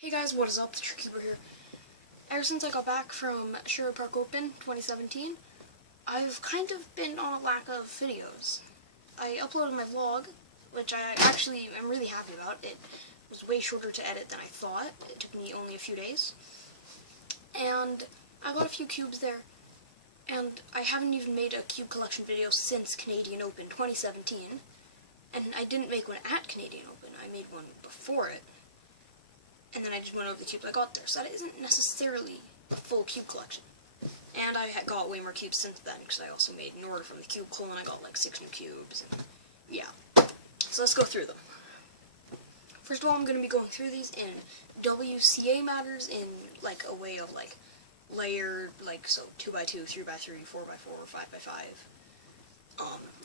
Hey guys, what is up? The Truekeeper here. Ever since I got back from Sherwood Park Open 2017, I've kind of been on a lack of videos. I uploaded my vlog, which I actually am really happy about. It was way shorter to edit than I thought. It took me only a few days. And I got a few cubes there, and I haven't even made a cube collection video since Canadian Open 2017. And I didn't make one at Canadian Open, I made one before it. And then I just went over the cubes I got there, so that isn't necessarily a full cube collection. And I had got way more cubes since then, because I also made an order from the cube clone. I got like 6 new cubes, and yeah. So let's go through them. First of all, I'm going to be going through these in WCA matters, in like a way of like layered, like so 2x2, 3x3, 4x4, 5x5,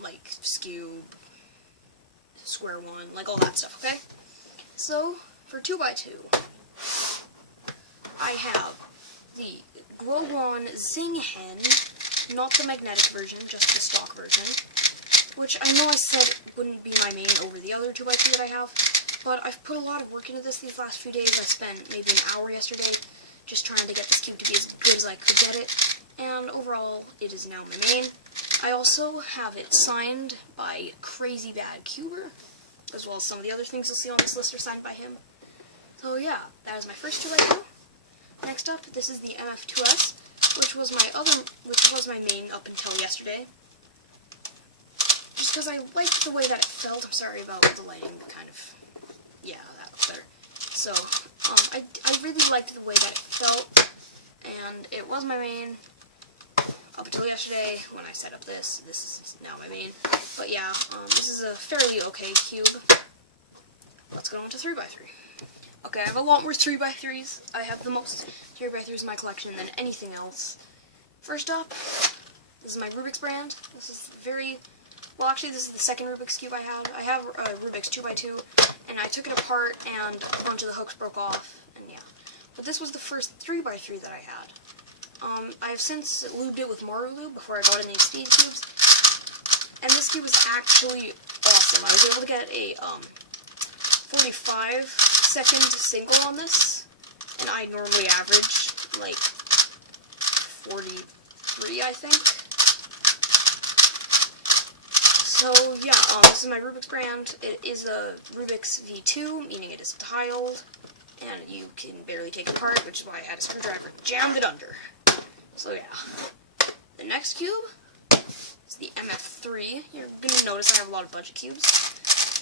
like skew, square one, like all that stuff, okay? So for 2x2, I have the Growan Zing Hen, not the magnetic version, just the stock version, which I know I said wouldn't be my main over the other 2x2 that I have, but I've put a lot of work into this these last few days. I spent maybe an hour yesterday just trying to get this cube to be as good as I could get it, and overall it is now my main. I also have it signed by Crazy Bad Cuber, as well as some of the other things you'll see on this list are signed by him. So yeah, that is my first 2x2. Next up, this is the MF2S, which was my main up until yesterday. Just because I liked the way that it felt. I'm sorry about the lighting, kind of, yeah, that looks better. So, I really liked the way that it felt, and it was my main up until yesterday when I set up this. This is now my main. But yeah, this is a fairly okay cube. Let's go on to 3x3. Okay, I have a lot more 3x3s. I have the most 3x3s in my collection than anything else. First up, this is my Rubik's brand. This is well actually this is the second Rubik's Cube I have. I have a Rubik's 2x2, and I took it apart and a bunch of the hooks broke off, and yeah. But this was the first 3x3 that I had. I have since lubed it with more Lube before I got any speed cubes, and this cube was actually awesome. I was able to get a 45-second single on this, and I normally average like 43, I think. So yeah, this is my Rubik's brand. It is a Rubik's V2, meaning it is tiled, and you can barely take it apart, which is why I had a screwdriver and jammed it under. So yeah. The next cube is the MF3. You're going to notice I have a lot of budget cubes.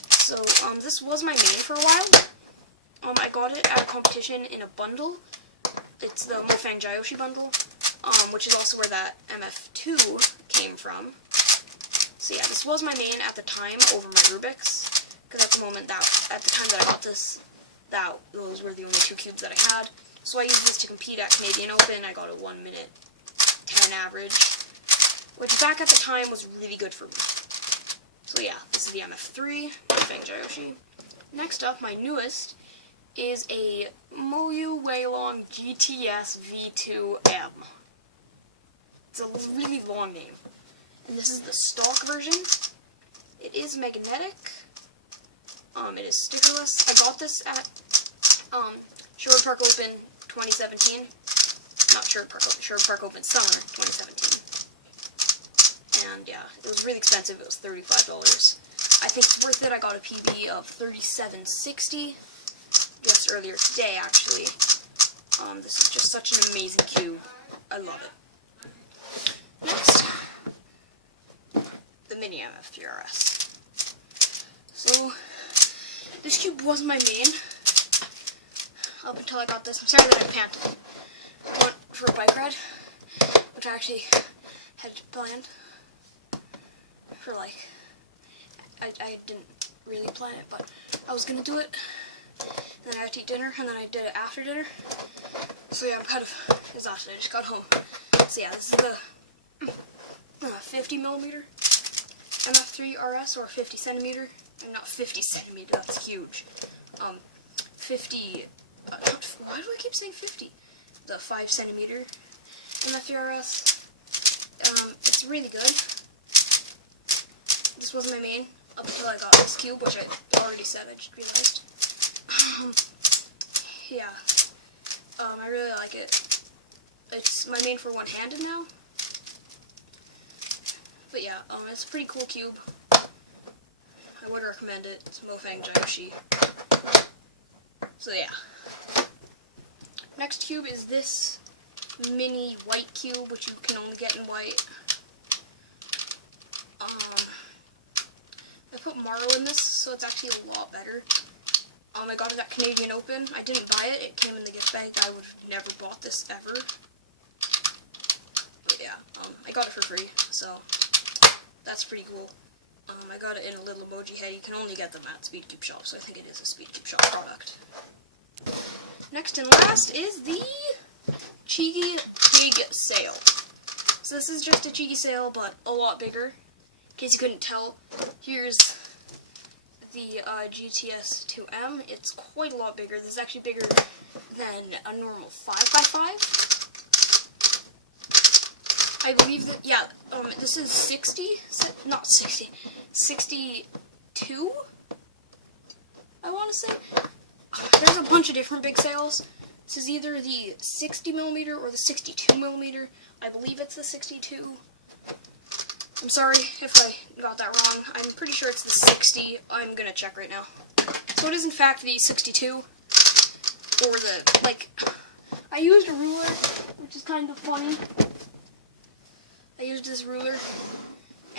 So this was my main for a while. I got it at a competition in a bundle. It's the Mofang Jiaoshi bundle, which is also where that MF2 came from. So yeah, this was my main at the time over my Rubik's, because at the time that I got this, those were the only 2 cubes that I had. So I used this to compete at Canadian Open. I got a 1:10 average, which back at the time was really good for me. So yeah, this is the MF3, Mofang Jiaoshi. Next up, my newest, is a Moyu Weilong GTS V2M. It's a really long name. And this is the stock version. It is magnetic. It is stickerless. I got this at Sherwood Park Open 2017. Not Sherwood Park Open Summer 2017. And yeah, it was really expensive. It was $35. I think it's worth it. I got a PB of $37.60 just earlier today, actually. This is just such an amazing cube. I love it. Next, the Mini MF3RS. So, this cube was my main up until I got this. I'm sorry that I panted. I went for a bike ride, which I actually had planned for like, I didn't really plan it, but I was gonna do it, and then I had to eat dinner, and then I did it after dinner. So yeah, I'm kind of exhausted. I just got home. So yeah, this is the 50mm MF3RS, or 50cm. Not 50cm, that's huge. 50, why do I keep saying 50? The 5cm MF3RS. It's really good. This was my main up until I got this cube, which I already said, I just realized. yeah, I really like it. It's my main for one-handed now. But yeah, it's a pretty cool cube. I would recommend it. It's Mofang Jyoshi. So yeah. Next cube is this mini white cube, which you can only get in white. I put Mario in this, so it's actually a lot better. I got it at Canadian Open. I didn't buy it. It came in the gift bag. I would have never bought this ever. But yeah, I got it for free, so that's pretty cool. I got it in a little emoji head. You can only get them at Speed Cube Shop, so I think it is a Speed Cube Shop product. Next and last is the Cheeky Big Sail. So this is just a cheeky sail, but a lot bigger. In case you couldn't tell, here's the GTS-2M. It's quite a lot bigger. This is actually bigger than a normal 5x5. I believe that, yeah, this is 62, I want to say. There's a bunch of different big sails. This is either the 60mm or the 62mm. I believe it's the 62. I'm sorry if I got that wrong. I'm pretty sure it's the 60. I'm gonna check right now. So it is in fact the 62. Or the, like, I used a ruler, which is kind of funny. I used this ruler,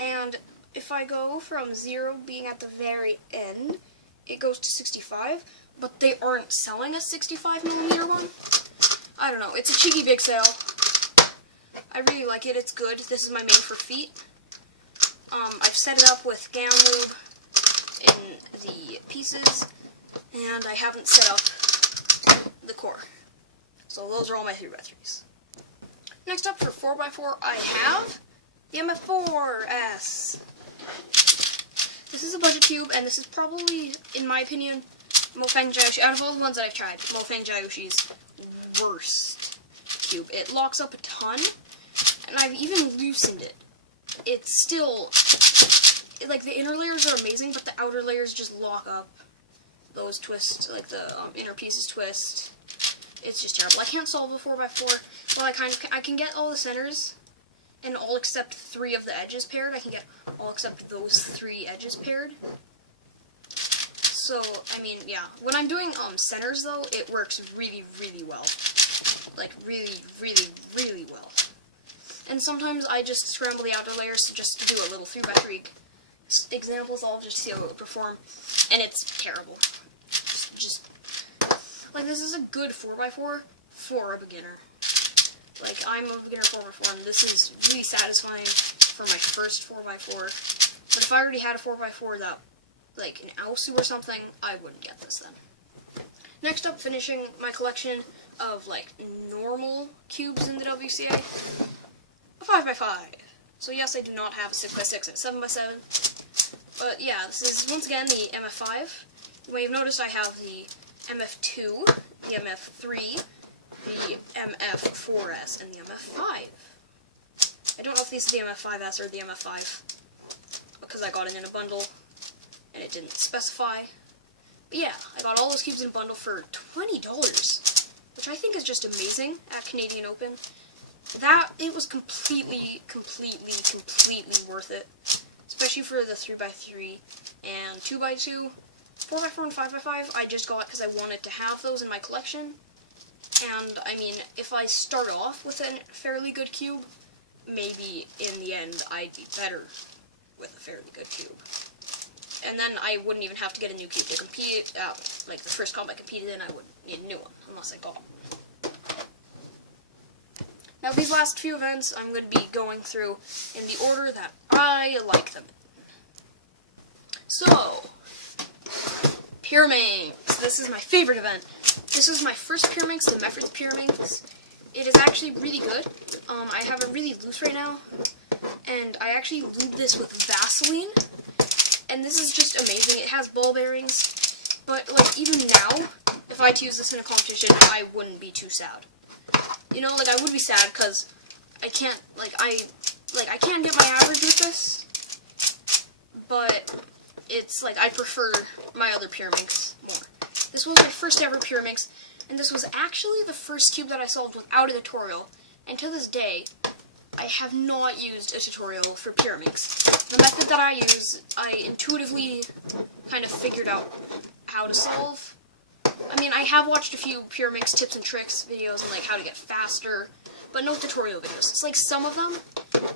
and if I go from 0 being at the very end, it goes to 65, but they aren't selling a 65mm one. I don't know. It's a cheeky big sail. I really like it. It's good. This is my main for feet. I've set it up with GAN Lube in the pieces, and I haven't set up the core. So those are all my 3x3s. Next up for 4x4, I have the MF4S. This is a budget cube, and this is probably, in my opinion, Mofang Jyoshi, out of all the ones that I've tried, Mofang Jyoshi's worst cube. It locks up a ton, and I've even loosened it. It's still, like, the inner layers are amazing, but the outer layers just lock up. Those twist, like the inner pieces twist. It's just terrible. I can't solve a 4x4. Well, I can get all the centers, and all except 3 of the edges paired. I can get all except those 3 edges paired. So, I mean, yeah. When I'm doing centers, though, it works really, really well. Like, really, really, really well. And sometimes I just scramble the outer layers just to do a little 3x3 examples. I'll just see how it would perform, and it's terrible. Just like, this is a good 4x4 for a beginner. Like, I'm a beginner 4x4, and this is really satisfying for my first 4x4. But if I already had a 4x4 that, like, an Aosu or something, I wouldn't get this then. Next up, finishing my collection of, like, normal cubes in the WCA, a 5x5. So yes, I do not have a 6x6 and a 7x7. But yeah, this is, once again, the MF5. You may have noticed I have the MF2, the MF3, the MF4S, and the MF5. I don't know if this is the MF5S or the MF5, because I got it in a bundle, and it didn't specify. But yeah, I got all those cubes in a bundle for $20, which I think is just amazing at Canadian Open. It was completely worth it, especially for the 3x3 and 2x2. 4x4 and 5x5 I just got because I wanted to have those in my collection. And, I mean, if I start off with a fairly good cube, maybe in the end I'd be better with a fairly good cube. And then I wouldn't even have to get a new cube to compete. Like, the first comp I competed in, I wouldn't need a new one, unless I got one. Now, these last few events I'm going to be going through in the order that I like them in. So, Pyraminx. This is my favorite event. This is my first Pyraminx, the Meffer's Pyraminx. It is actually really good. I have it really loose right now, and I actually lubed this with Vaseline, and this is just amazing. It has ball bearings, but, like, even now, if I had to use this in a competition, I wouldn't be too sad. You know, like, I would be sad because I can't, I can't get my average with this, but it's, like, I prefer my other Pyraminx more. This was my first ever Pyraminx. And this was actually the first cube that I solved without a tutorial. And to this day, I have not used a tutorial for Pyraminx. The method that I use, I intuitively kind of figured out how to solve. I mean, I have watched a few Pyraminx tips and tricks videos on like how to get faster, but no tutorial videos. It's like some of them,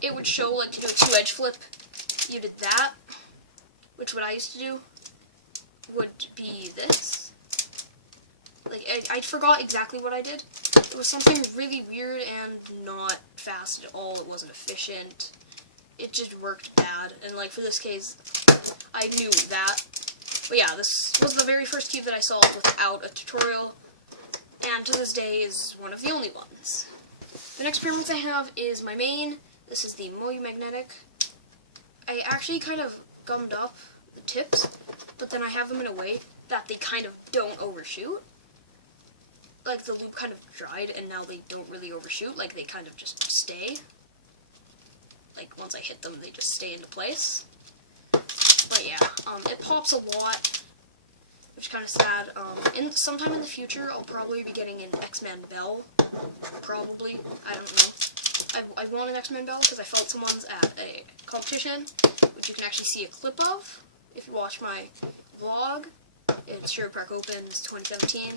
it would show like to do a 2-edge flip. You did that, which what I used to do would be this. Like, I forgot exactly what I did. It was something really weird and not fast at all. It wasn't efficient. It just worked bad. And like for this case, I knew that. But yeah, this was the very first cube that I solved without a tutorial. And to this day is one of the only ones. The next Pyraminx I have is my main. This is the Moyu Magnetic. I actually kind of gummed up the tips, but then I have them in a way that they kind of don't overshoot. Like the loop kind of dried and now they don't really overshoot, like they kind of just stay. Like once I hit them they just stay into place. But yeah, it pops a lot, which is kind of sad. Sometime in the future I'll probably be getting an X-Men bell. Probably, I don't know. I want an X-Men bell because I felt someone's at a competition, which you can actually see a clip of if you watch my vlog. It's Sherwood Park Opens 2017.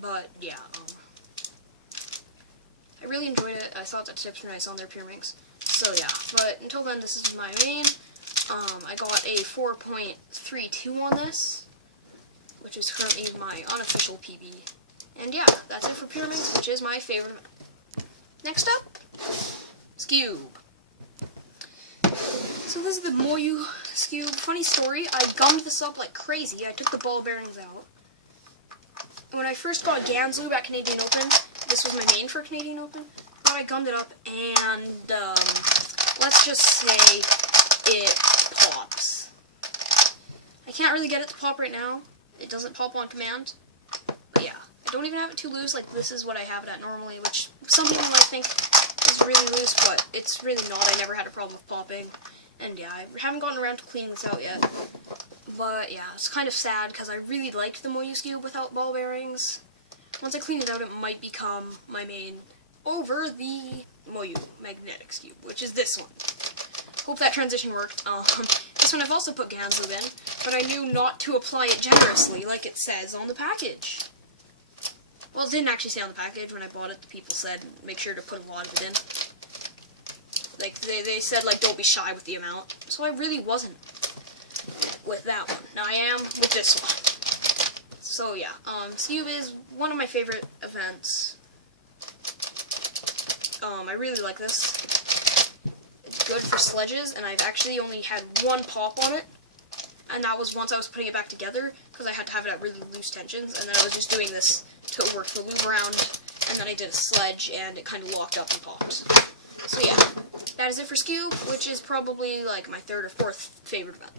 But yeah, I really enjoyed it. I thought the tips were nice on their Pyraminx. So yeah, but until then, this is my main. I got a 4.32 on this, which is currently my unofficial PB. And yeah, that's it for Pyraminx, which is my favorite amount. Next up, Skewb. So this is the Moyu Skewb. Funny story, I gummed this up like crazy. I took the ball bearings out. When I first got Lube at Canadian Open, this was my main for Canadian Open, but I gummed it up and, let's just say it pops. I can't really get it to pop right now. It doesn't pop on command, but yeah. I don't even have it too loose, like this is what I have it at normally, which some people might think is really loose, but it's really not. I never had a problem with popping, and yeah, I haven't gotten around to cleaning this out yet. But yeah, it's kind of sad because I really liked the Moyu Skewb without ball bearings. Once I clean it out, it might become my main over the Moyu Magnetic Skewb, which is this one. Hope that transition worked. This one I've also put Lube in, but I knew not to apply it generously like it says on the package. Well, it didn't actually say on the package. When I bought it, the people said make sure to put a lot of it in. Like, they said, like, don't be shy with the amount. So I really wasn't with that one. Now I am with this one. So yeah, Skewb is one of my favorite events. I really like this. It's good for sledges, and I've actually only had one pop on it, and that was once I was putting it back together, because I had to have it at really loose tensions, and then I was just doing this to work the lube around, and then I did a sledge, and it kind of locked up and popped. So yeah, that is it for Skewb, which is probably like my third or fourth favorite event.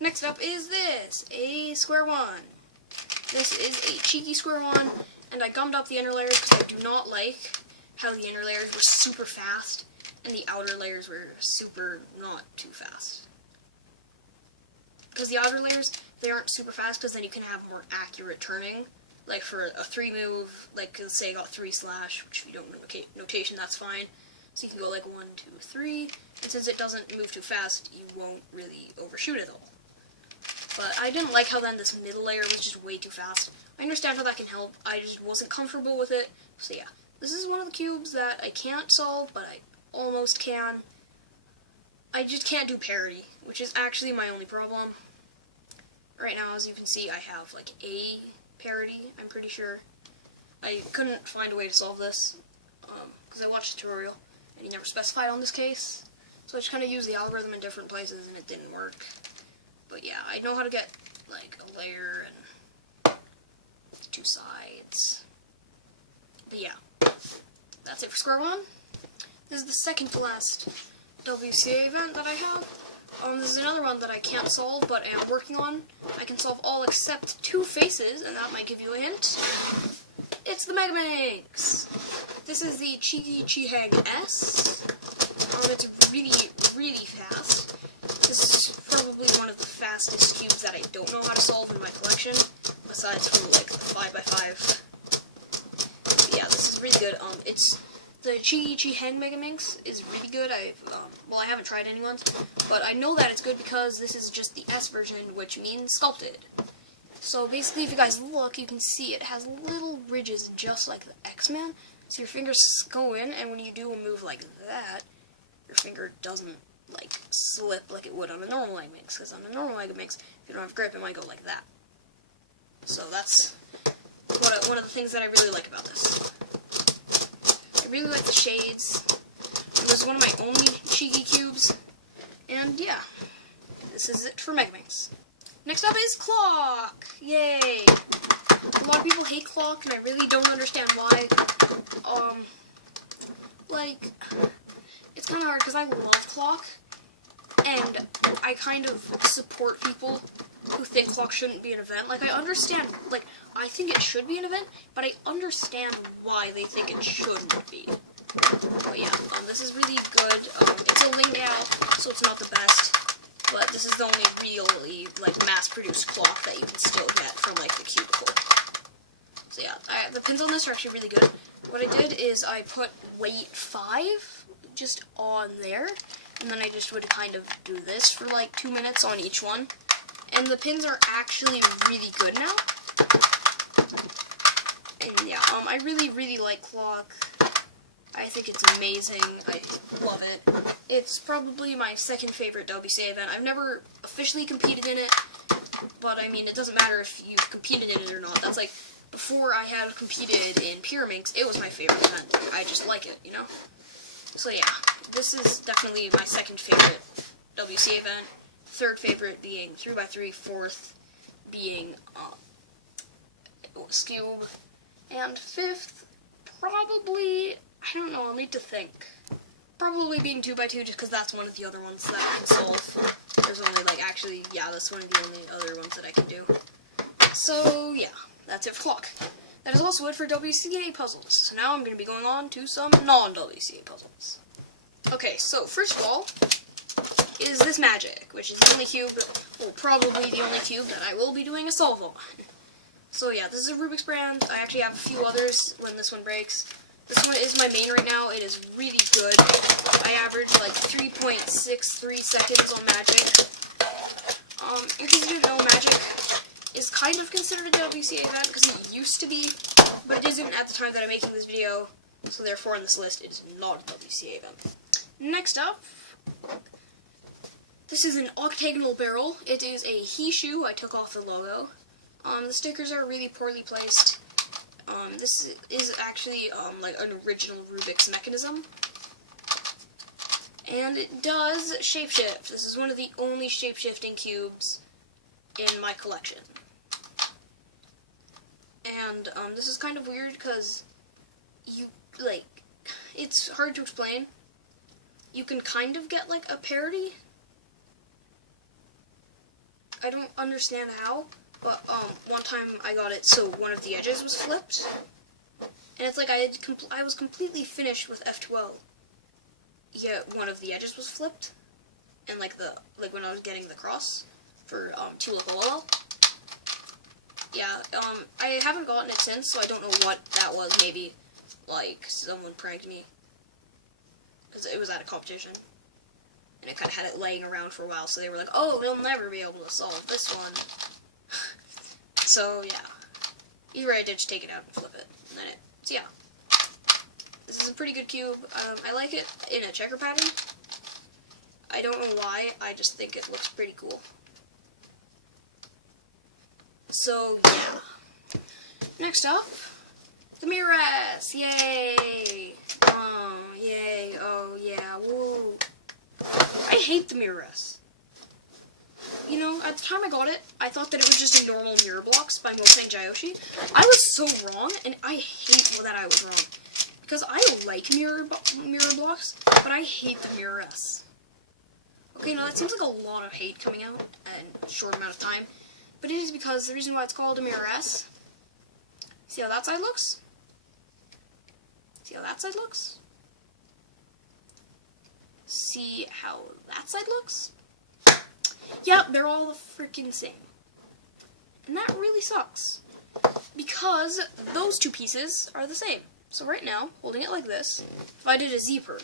Next up is this, a square one. This is a cheeky square one, and I gummed up the inner layers because I do not like how the inner layers were super fast, and the outer layers were super not too fast. Because the outer layers, they aren't super fast because then you can have more accurate turning. Like for a 3 move, like say I got 3 slash, which if you don't know notation, that's fine. So you can go like 1, 2, 3, and since it doesn't move too fast, you won't really overshoot it all. But I didn't like how then this middle layer was just way too fast. I understand how that can help, I just wasn't comfortable with it. So yeah, this is one of the cubes that I can't solve, but I almost can. I just can't do parity, which is actually my only problem. Right now, as you can see, I have like a parity, I'm pretty sure. I couldn't find a way to solve this, because I watched a tutorial, and he never specified on this case. So I just kind of used the algorithm in different places, and it didn't work. But yeah, I know how to get, like, a layer and 2 sides. But yeah, that's it for square one. This is the second to last WCA event that I have. This is another one that I can't solve, but I am working on. I can solve all except 2 faces, and that might give you a hint. It's the Megaminx! This is the Cheeky Chihag S. It's really, really fast. This is probably one of the fastest cubes that I don't know how to solve in my collection. aside from like the 5x5. But yeah, this is really good. It's the Chi Hang Mega Minx is really good. Well, I haven't tried any ones, but I know that it's good because this is just the S version, which means sculpted. So basically, if you guys look, you can see it has little ridges just like the X-Men. So your fingers go in, and when you do a move like that, your finger doesn't like slip like it would on a normal Mega Minx. Because on a normal Mega Minx, if you don't have grip, it might go like that. So that's one of the things that I really like about this. I really like the shades. It was one of my only cheeky cubes. And yeah, this is it for Mega Minx. Next up is Clock! Yay! A lot of people hate Clock, and I really don't understand why. Like, it's kind of hard because I love Clock, and I kind of support people who think Clock shouldn't be an event. Like, I understand, like, I think it should be an event, but I understand why they think it shouldn't be. But yeah, this is really good. It's a Lingao, so it's not the best, but this is the only really, like, mass-produced Clock that you can still get from, like, the cubicle. So yeah, the pins on this are actually really good. What I did is I put weight 5 just on there, and then I just would kind of do this for like 2 minutes on each one. And the pins are actually really good now. And yeah, I really like Clock. I think it's amazing. I love it. It's probably my second favorite WCA event. I've never officially competed in it, but I mean, it doesn't matter if you've competed in it or not. That's like, before I had competed in Pyraminx, it was my favorite event. I just like it, you know? So yeah, this is definitely my second favorite WCA event. Third favorite being 3x3, fourth being Cube, and fifth, probably, I don't know, I'll need to think. Probably being 2x2, just because that's one of the other ones that I can solve. There's only, like, actually, yeah, that's one of the only other ones that I can do. So, yeah, that's it for Clock. That is also it for WCA puzzles. So now I'm going to be going on to some non-WCA puzzles. Okay, so first of all is this Magic, which is the only cube, well, probably the only cube that I will be doing a solve on. So yeah, this is a Rubik's brand. I actually have a few others when this one breaks. This one is my main right now. It is really good. I average like 3.63 seconds on Magic. In case you didn't know, Magic is kind of considered a WCA event because it used to be, but it isn't at the time that I'm making this video, so therefore on this list it is not a WCA event. Next up, this is an octagonal barrel. It is a he shoe. I took off the logo. The stickers are really poorly placed. This is actually like an original Rubik's mechanism. And it does shapeshift. This is one of the only shapeshifting cubes in my collection. And this is kind of weird because you, like, it's hard to explain. You can kind of get like a parody. I don't understand how, but one time I got it so one of the edges was flipped. And it's like I was completely finished with F12. Yet one of the edges was flipped. And like when I was getting the cross for Tulipalolo. Yeah, I haven't gotten it since, so I don't know what that was. Maybe, like, someone pranked me. Because it was at a competition. And it kind of had it laying around for a while, so they were like, oh, they'll never be able to solve this one. So, yeah. Either way, I did just take it out and flip it. And then so yeah. This is a pretty good cube. I like it in a checker pattern. I don't know why, I just think it looks pretty cool. So, yeah. Next up, the Mirror-S! Yay! Yay, oh yeah, woo. I hate the Mirror-S. You know, at the time I got it, I thought that it was just a normal Mirror Blocks by Mopang Jayoshi. I was so wrong, and I hate that I was wrong. Because I like Mirror Blocks, but I hate the Mirror-S. Okay, now that seems like a lot of hate coming out in a short amount of time. But it is because the reason why it's called a Mirror-S. See how that side looks? See how that side looks? See how that side looks? Yep, they're all the freaking same. And that really sucks. Because those two pieces are the same. So right now, holding it like this, if I did a Z-perm,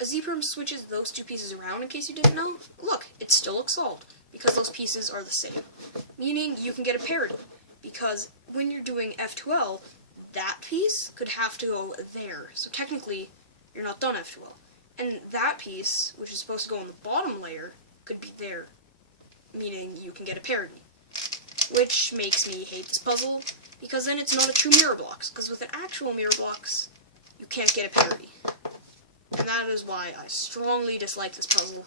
a Z-perm switches those two pieces around, in case you didn't know. Look, it still looks solid, because those pieces are the same. Meaning you can get a parity, because when you're doing F2L, that piece could have to go there. So technically, you're not done F2L. And that piece, which is supposed to go on the bottom layer, could be there. Meaning you can get a parity. Which makes me hate this puzzle, because then it's not a true mirror blocks. Because with an actual mirror blocks, you can't get a parity. And that is why I strongly dislike this puzzle.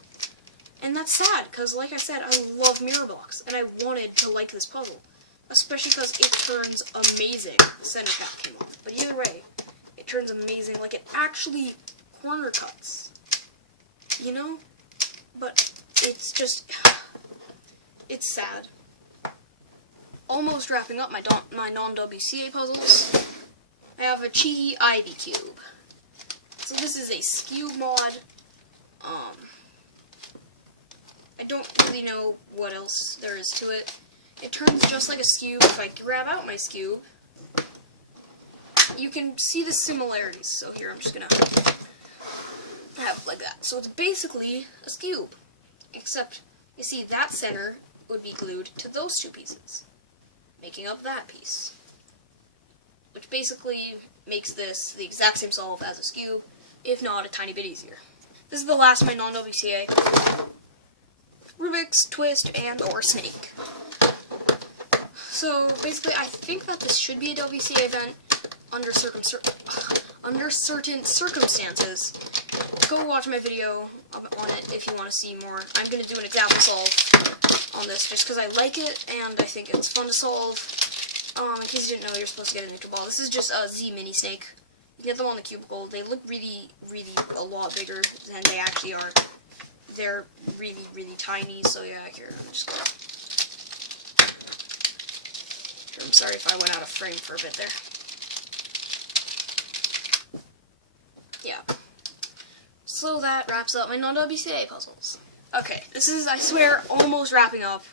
And that's sad, because like I said, I love mirror blocks, and I wanted to like this puzzle. Especially because it turns amazing. The center cap came off. But either way, it turns amazing. Like, it actually corner cuts. You know? But it's just... it's sad. Almost wrapping up my non-WCA puzzles. I have a cheeky Ivy cube. So this is a Skewb mod. I don't really know what else there is to it. It turns just like a Skewb. If I grab out my Skewb, you can see the similarities. So here, I'm just gonna have it like that. So it's basically a Skewb, except you see that center would be glued to those two pieces, making up that piece, which basically makes this the exact same solve as a Skewb, if not a tiny bit easier. This is the last of my non-WCA. Rubik's, Twist, and or Snake. So basically, I think that this should be a WCA event under certain circumstances. Go watch my video on it if you want to see more. I'm going to do an example solve on this just because I like it and I think it's fun to solve. In case you didn't know, you're supposed to get a neutral ball. This is just a Z mini snake. You get them on the cubicle. They look really, really a lot bigger than they actually are. They're really, really tiny, so yeah, here, I'm just gonna... I'm sorry if I went out of frame for a bit there. Yeah. So that wraps up my non-WCA puzzles. Okay, this is, I swear, almost wrapping up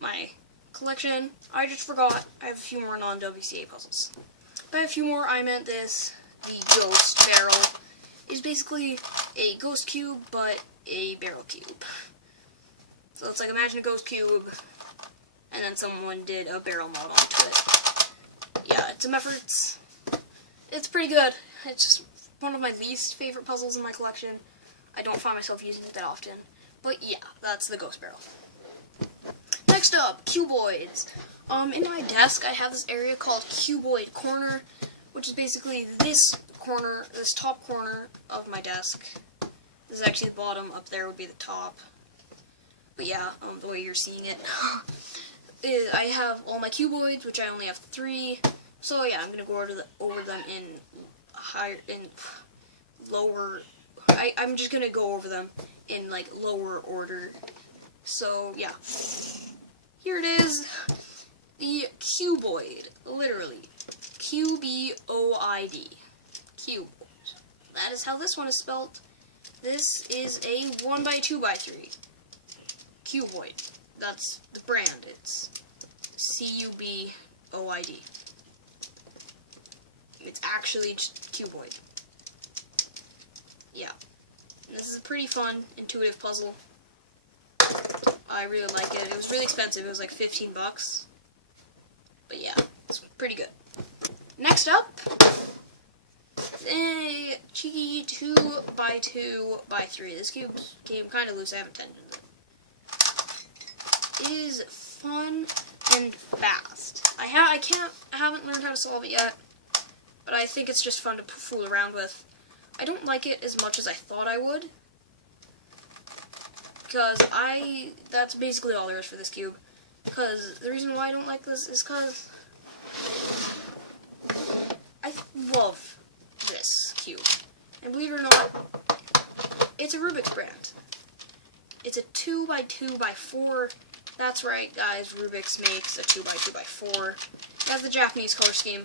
my collection. I just forgot I have a few more non-WCA puzzles. By a few more, I meant this, the Ghost Barrel. Is basically a ghost cube, but a barrel cube. So it's like, imagine a ghost cube, and then someone did a barrel mod onto it. Yeah, it's some efforts. It's pretty good. It's just one of my least favorite puzzles in my collection. I don't find myself using it that often. But yeah, that's the ghost barrel. Next up, cuboids. In my desk, I have this area called Cuboid Corner, which is basically this corner, this top corner of my desk. This is actually the bottom, up there would be the top. But yeah, the way you're seeing it. I have all my cuboids, which I only have 3. So yeah, I'm gonna go over them in lower. I'm just gonna go over them in like lower order. So yeah, here it is, the cuboid, literally, Q-B-O-I-D. Cuboid. That is how this one is spelled. This is a 1x2x3 cuboid. That's the brand. It's C-U-B-O-I-D. It's actually just cuboid. Yeah. And this is a pretty fun, intuitive puzzle. I really like it. It was really expensive. It was like 15 bucks. But yeah, it's pretty good. Next up, a cheeky 2x2x3. This cube came kind of loose. I haven't tended it. It is fun and fast. I haven't learned how to solve it yet, but I think it's just fun to fool around with. I don't like it as much as I thought I would, because that's basically all there is for this cube. Because the reason why I don't like this is because I love this cube. And believe it or not, it's a Rubik's brand. It's a 2x2x4. That's right, guys, Rubik's makes a 2x2x4. It has the Japanese color scheme.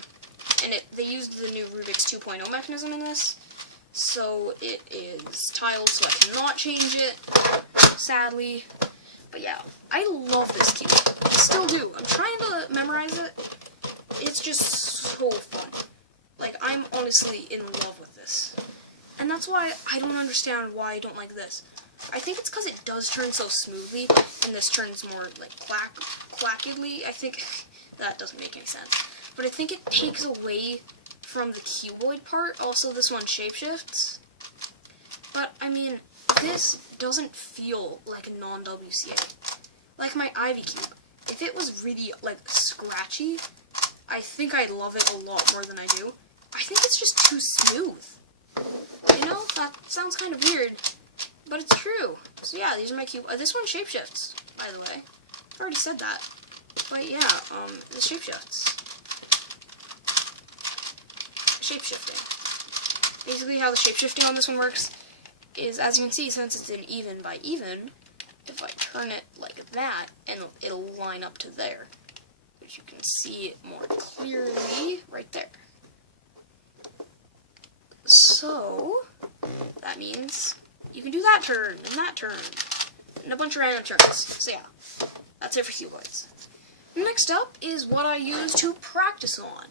And they used the new Rubik's 2.0 mechanism in this, so it is tiled, so I cannot change it, sadly. But yeah, I love this cube. I still do. I'm trying to memorize it. It's just so fun. Like, I'm honestly in love with this. And that's why I don't understand why I don't like this. I think it's because it does turn so smoothly, and this turns more, like, clackedly. I think that doesn't make any sense. But I think it takes away from the cuboid part. Also, this one shapeshifts. But, I mean, this doesn't feel like a non-WCA. Like my Ivy cube. If it was really, like, scratchy, I think I'd love it a lot more than I do. I think it's just too smooth. You know, that sounds kind of weird, but it's true. So yeah, these are my cube. This one shapeshifts, by the way. I've already said that. But yeah, the shapeshifts. Shapeshifting. Basically how the shapeshifting on this one works is, as you can see, since it's an even by even, if I turn it like that, and it'll line up to there. Which you can see it more clearly right there. So, that means you can do that turn, and a bunch of random turns. So yeah, that's it for cuboids. Next up is what I use to practice on.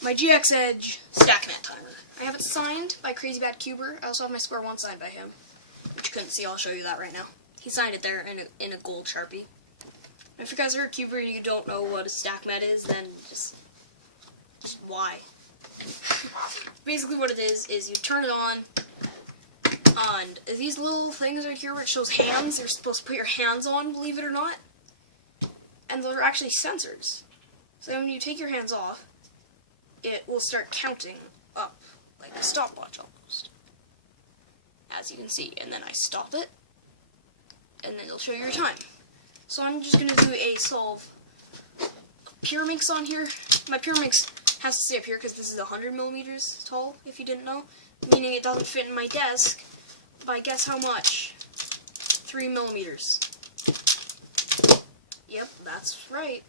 My GX Edge Stack Mat Timer. I have it signed by Crazy Bad Cuber. I also have my Square 1 signed by him, which you couldn't see. I'll show you that right now. He signed it there in a gold Sharpie. If you guys are a cuber and you don't know what a stack mat is, then just why? Basically what it is you turn it on, and these little things right here where it shows hands, you're supposed to put your hands on, believe it or not. And they're actually sensors. So when you take your hands off, it will start counting up, like a stopwatch almost. As you can see. And then I stop it, and then it'll show you your time. So I'm just going to do a solve Pyraminx on here. My Pyraminx has to stay up here because this is 100 millimeters tall, if you didn't know. Meaning it doesn't fit in my desk. By guess how much? 3 millimeters. Yep, that's right.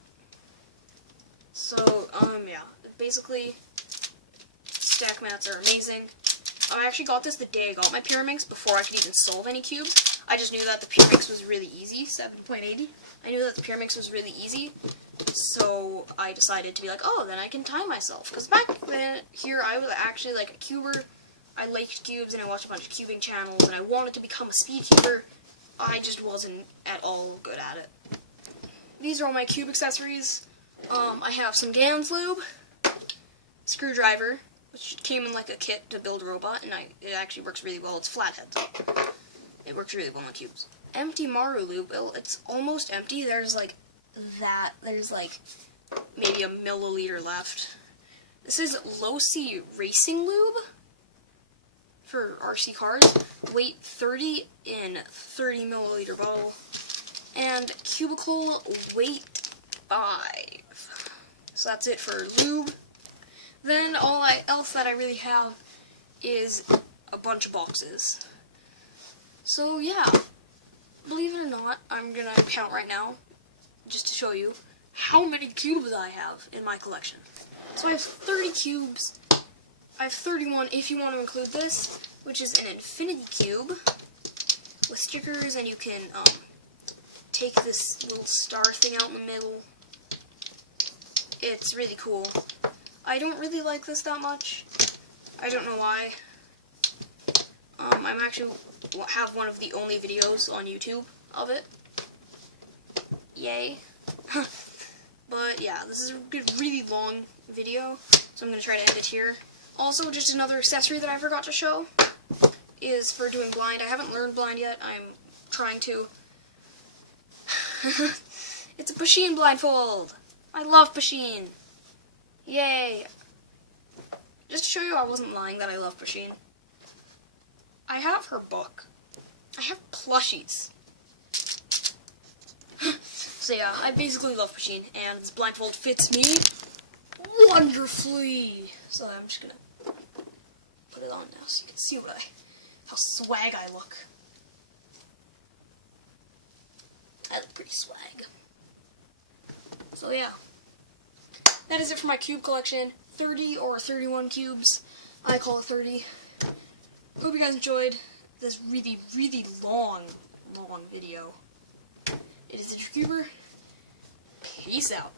So, yeah. Basically, stack mats are amazing. I actually got this the day I got my Pyraminx before I could even solve any cubes. I just knew that the Pyraminx was really easy, 7.80. I knew that the Pyraminx was really easy, so I decided to be like, oh, then I can time myself. Because back then, here, I was actually like a cuber. I liked cubes, and I watched a bunch of cubing channels, and I wanted to become a speed cuber. I just wasn't at all good at it. These are all my cube accessories. I have some Gans Lube, screwdriver, which came in like a kit to build a robot, and it actually works really well. It's flathead. It works really well on cubes. Empty Maru Lube. It's almost empty. There's like that. There's like maybe a milliliter left. This is Low-C Racing Lube for RC cars. Weight 30 in 30 milliliter bottle. And Cubicle weight 5. So that's it for lube. Then all else that I really have is a bunch of boxes. So yeah, believe it or not, I'm gonna count right now just to show you how many cubes I have in my collection. So I have 30 cubes. I have 31 if you want to include this, which is an infinity cube with stickers, and you can take this little star thing out in the middle. It's really cool. I don't really like this that much. I don't know why. I'm actually have one of the only videos on YouTube of it. Yay. But yeah, this is a really long video, so I'm going to try to end it here. Also, just another accessory that I forgot to show is for doing blind. I haven't learned blind yet. I'm trying to. It's a Pusheen blindfold. I love Pusheen. Yay. Just to show you I wasn't lying that I love Pusheen. I have her book. I have plushies. So yeah, I basically love Pusheen, and this blindfold fits me wonderfully. So I'm just gonna put it on now so you can see how swag I look. I look pretty swag. So yeah, that is it for my cube collection. 30 or 31 cubes. I call it 30. Hope you guys enjoyed this really, really long video. It is the Cuber. Peace out.